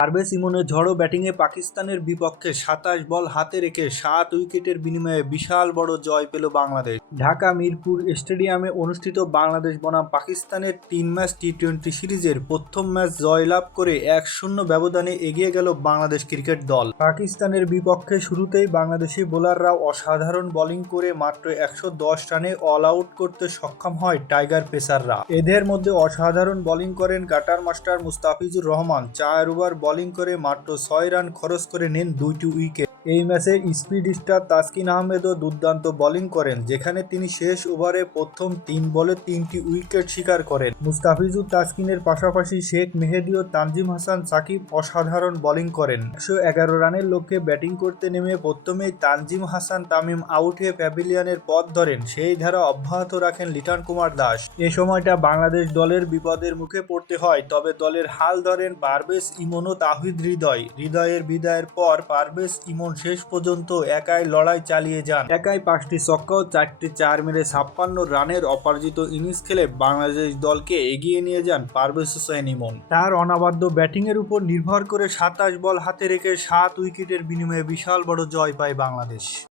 পারভেজ ইমনের ঝড়ো ব্যাটিংয়ে পাকিস্তানের বিপক্ষে সাতাশ বল হাতে রেখে সাত উইকেটের বিনিময়ে বিশাল বড় জয় পেল বাংলাদেশ। ঢাকা মিরপুর স্টেডিয়ামে অনুষ্ঠিত বাংলাদেশ বনাম পাকিস্তানের তিন ম্যাচ টি টোয়েন্টি সিরিজের প্রথম ম্যাচ জয়লাভ করে এক শূন্য ব্যবধানে এগিয়ে গেল বাংলাদেশ ক্রিকেট দল। পাকিস্তানের বিপক্ষে শুরুতেই বাংলাদেশি বোলাররাও অসাধারণ বোলিং করে মাত্র একশো দশ রানে অল আউট করতে সক্ষম হয় টাইগার পেসাররা। এদের মধ্যে অসাধারণ বোলিং করেন গাটার মাস্টার মুস্তাফিজুর রহমান, চার ওভার বোলিং করে মাত্র ছয় রান খরচ করে নেন দুইটি উইকেট এই ম্যাচে স্পিড স্টার তাসকিন আহমেদও দুর্দান্ত বোলিং করেন, যেখানে তিনি শেষ ওভারে প্রথম তিন বলে তিনটি উইকেট শিকার করেন। মুস্তাফিজুর তাসকিনের পাশাপাশি শেখ মেহেদি ও তানজিম হাসান সাকিব অসাধারণ বোলিং করেন। একশো এগারো রানের লক্ষ্যে ব্যাটিং করতে নেমে প্রথমেই তানজিম হাসান তামিম আউট হয়ে প্যাভিলিয়নের পথ ধরেন, সেই ধারা অব্যাহত রাখেন লিটন কুমার দাস। এ সময়টা বাংলাদেশ দলের বিপদের মুখে পড়তে হয়, তবে দলের হাল ধরেন পারভেজ ইমন ও তাহিদ হৃদয়। হৃদয়ের বিদায়ের পর পারভেজ ইমন শেষ পর্যন্ত একাই লড়াই চালিয়ে যান। একাই পাঁচটি ছক্কা চারটি চার মেরে ছাপ্পান্ন রানের অপার্জিত ইনিংস খেলে বাংলাদেশ দলকে এগিয়ে নিয়ে যান পারভেজ হোসেন ইমন। তার অনাবাদ্য ব্যাটিংয়ের উপর নির্ভর করে সাতাশ বল হাতে রেখে সাত উইকেটের বিনিময়ে বিশাল বড় জয় পায় বাংলাদেশ।